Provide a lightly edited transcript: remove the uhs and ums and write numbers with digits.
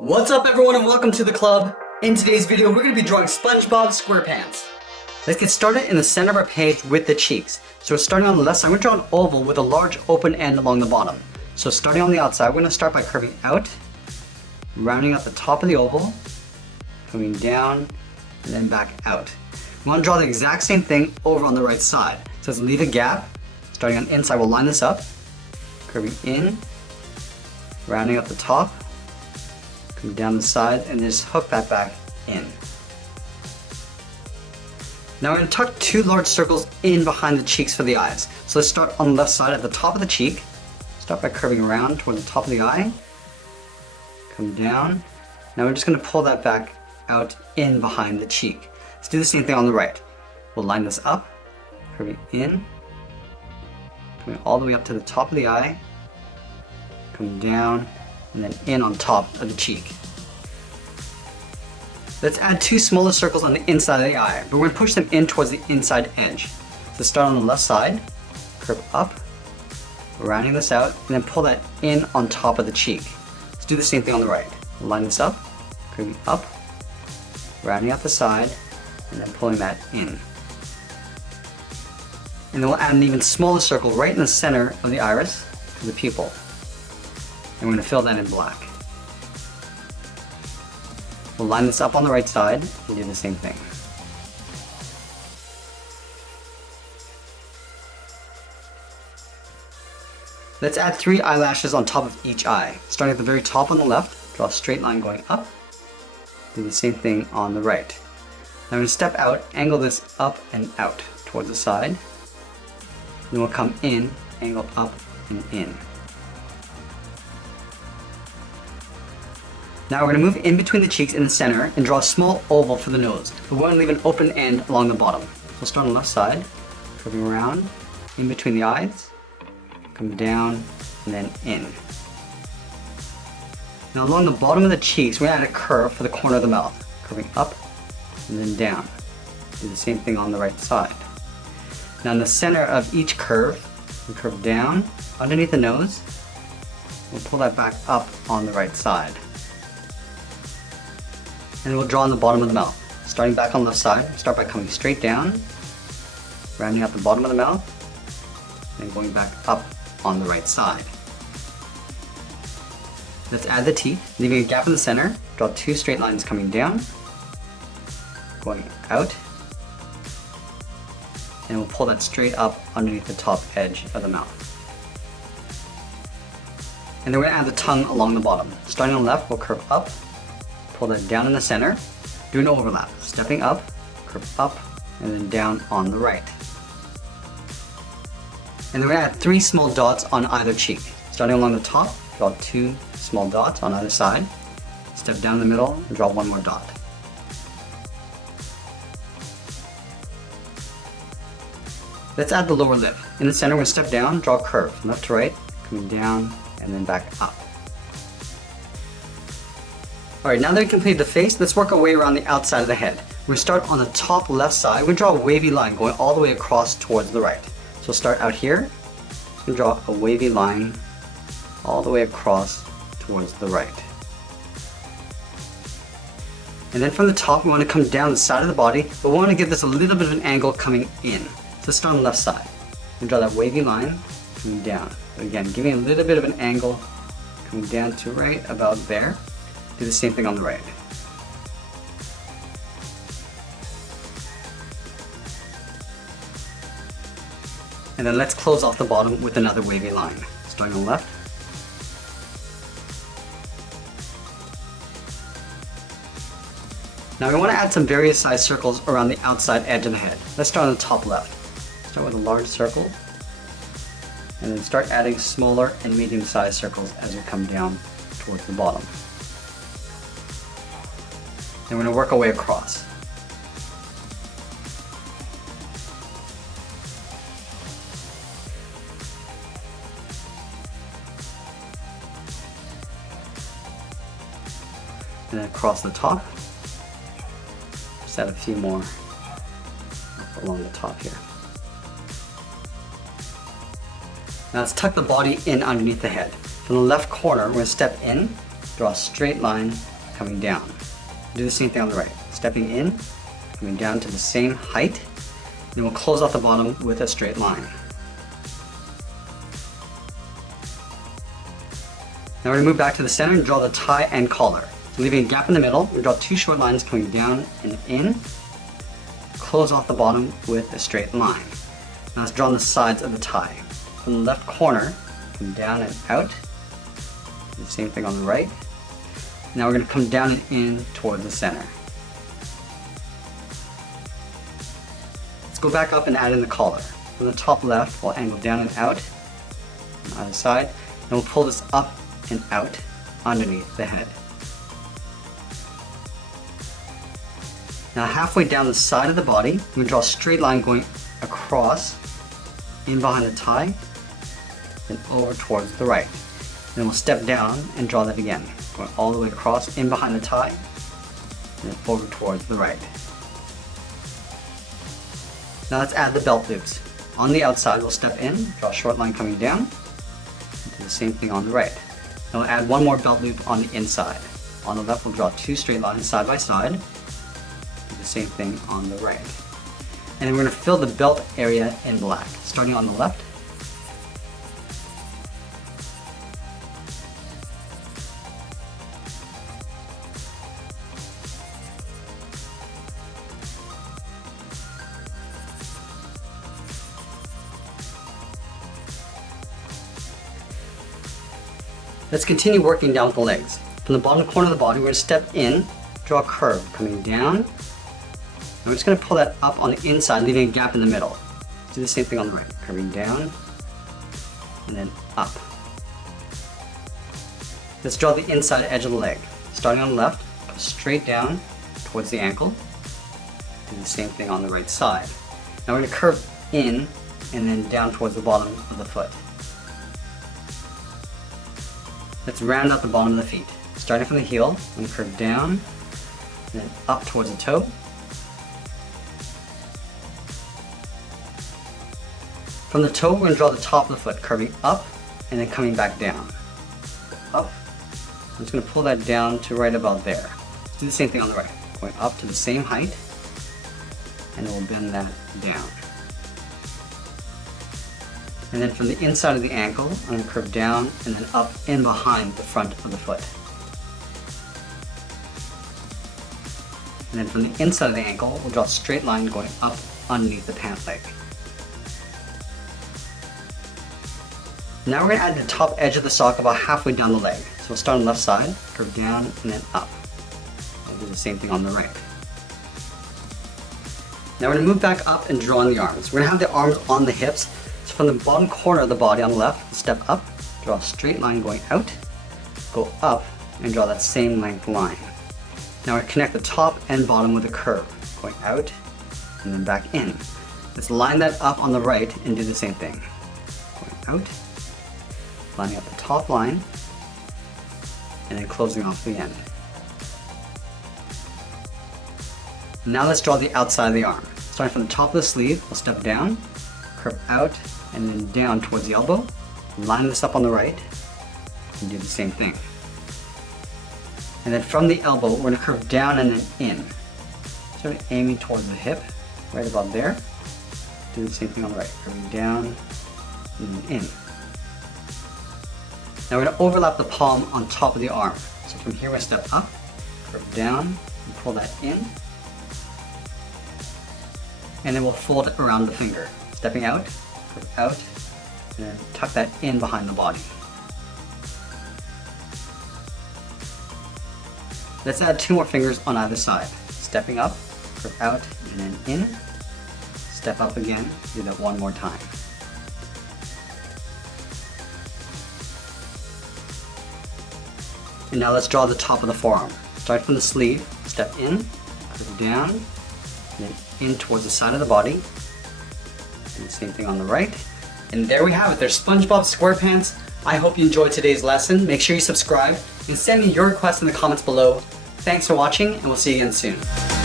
What's up everyone and welcome to the club. In today's video we're going to be drawing Spongebob Squarepants. Let's get started in the center of our page with the cheeks. So we're starting on the left side, we're going to draw an oval with a large open end along the bottom. So starting on the outside, we're going to start by curving out, rounding out the top of the oval, coming down, and then back out. We want to draw the exact same thing over on the right side. So let's leave a gap. Starting on the inside, we'll line this up, curving in, rounding out the top, come down the side, and just hook that back in. Now we're going to tuck two large circles in behind the cheeks for the eyes. So let's start on the left side at the top of the cheek. Start by curving around toward the top of the eye. Come down. Now we're just going to pull that back out in behind the cheek. Let's do the same thing on the right. We'll line this up, curving in, coming all the way up to the top of the eye, come down, and then in on top of the cheek. Let's add two smaller circles on the inside of the eye, but we're going to push them in towards the inside edge. So start on the left side, curve up, rounding this out, and then pull that in on top of the cheek. Let's do the same thing on the right. Line this up, curving up, rounding out the side, and then pulling that in. And then we'll add an even smaller circle right in the center of the iris for the pupil. And we're going to fill that in black. We'll line this up on the right side and do the same thing. Let's add 3 eyelashes on top of each eye. Starting at the very top on the left, draw a straight line going up. Do the same thing on the right. Now I'm going to step out, angle this up and out towards the side. Then we'll come in, angle up and in. Now we're going to move in between the cheeks in the center and draw a small oval for the nose. But we want to leave an open end along the bottom. We'll start on the left side, curving around, in between the eyes, come down, and then in. Now along the bottom of the cheeks, we're going to add a curve for the corner of the mouth, curving up and then down. Do the same thing on the right side. Now in the center of each curve, we curve down underneath the nose. We'll pull that back up on the right side. And we'll draw on the bottom of the mouth. Starting back on the left side, start by coming straight down, rounding out the bottom of the mouth, and going back up on the right side. Let's add the teeth, leaving a gap in the center. Draw 2 straight lines coming down, going out, and we'll pull that straight up underneath the top edge of the mouth. And then we're going to add the tongue along the bottom. Starting on the left, we'll curve up, pull that down in the center, do an overlap, stepping up, curve up, and then down on the right. And then we're going to add 3 small dots on either cheek. Starting along the top, draw 2 small dots on either side, step down the middle, and draw 1 more dot. Let's add the lower lip. In the center, we're going to step down, draw a curve, from left to right, coming down, and then back up. Alright, now that we've completed the face, let's work our way around the outside of the head. We're going to start on the top left side. We're going to draw a wavy line going all the way across towards the right. So we'll start out here. We're going to draw a wavy line all the way across towards the right. And then from the top, we want to come down the side of the body, but we want to give this a little bit of an angle coming in. So let's start on the left side. We're going to draw that wavy line coming down. But again, giving a little bit of an angle coming down to right about there. Do the same thing on the right. And then let's close off the bottom with another wavy line. Starting on the left. Now we want to add some various size circles around the outside edge of the head. Let's start on the top left. Start with a large circle. And then start adding smaller and medium sized circles as we come down towards the bottom. And we're going to work our way across. And then across the top. Just add a few more along the top here. Now let's tuck the body in underneath the head. From the left corner, we're going to step in, draw a straight line coming down. Do the same thing on the right. Stepping in, coming down to the same height, then we'll close off the bottom with a straight line. Now we're going to move back to the center and draw the tie and collar. So leaving a gap in the middle, we draw two short lines coming down and in, close off the bottom with a straight line. Now let's draw on the sides of the tie. From the left corner, come down and out. Do the same thing on the right. Now we're going to come down and in towards the center. Let's go back up and add in the collar. From the top left, we'll angle down and out on either side, and we'll pull this up and out underneath the head. Now halfway down the side of the body, we're going to draw a straight line going across, in behind the tie, then over towards the right. Then we'll step down and draw that again, going all the way across, in behind the tie, and then over towards the right. Now let's add the belt loops. On the outside, we'll step in, draw a short line coming down, and do the same thing on the right. Then we'll add one more belt loop on the inside. On the left, we'll draw two straight lines side by side, do the same thing on the right. And then we're going to fill the belt area in black, starting on the left. Let's continue working down with the legs. From the bottom corner of the body, we're going to step in, draw a curve coming down. And we're just going to pull that up on the inside, leaving a gap in the middle. Do the same thing on the right, curving down and then up. Let's draw the inside edge of the leg. Starting on the left, go straight down towards the ankle. Do the same thing on the right side. Now we're going to curve in and then down towards the bottom of the foot. Let's round out the bottom of the feet. Starting from the heel, I'm going to curve down, and then up towards the toe. From the toe, we're going to draw the top of the foot, curving up, and then coming back down. Up. I'm just going to pull that down to right about there. Let's do the same thing on the right. Going up to the same height, and then we'll bend that down. And then from the inside of the ankle, I'm going to curve down and then up in behind the front of the foot. And then from the inside of the ankle, we'll draw a straight line going up underneath the pant leg. Now we're going to add the top edge of the sock about halfway down the leg. So we'll start on the left side, curve down and then up. We'll do the same thing on the right. Now we're going to move back up and draw on the arms. We're going to have the arms on the hips. So from the bottom corner of the body on the left, step up, draw a straight line going out, go up, and draw that same length line. Now we're going to connect the top and bottom with a curve, going out, and then back in. Let's line that up on the right and do the same thing. Going out, lining up the top line, and then closing off the end. Now let's draw the outside of the arm. Starting from the top of the sleeve, we'll step down, curve out, and then down towards the elbow. Line this up on the right, and do the same thing. And then from the elbow, we're going to curve down and then in. Sort of aiming towards the hip, right about there. Do the same thing on the right, curving down and then in. Now we're going to overlap the palm on top of the arm. So from here, we're going to step up, curve down, and pull that in. And then we'll fold it around the finger. Stepping out, curve out, and then tuck that in behind the body. Let's add two more fingers on either side. Stepping up, curve out, and then in. Step up again, do that one more time. And now let's draw the top of the forearm. Start from the sleeve, step in, curve down, and then in towards the side of the body. Do the same thing on the right. And there we have it. There's SpongeBob SquarePants. I hope you enjoyed today's lesson. Make sure you subscribe and send me your requests in the comments below. Thanks for watching, and we'll see you again soon.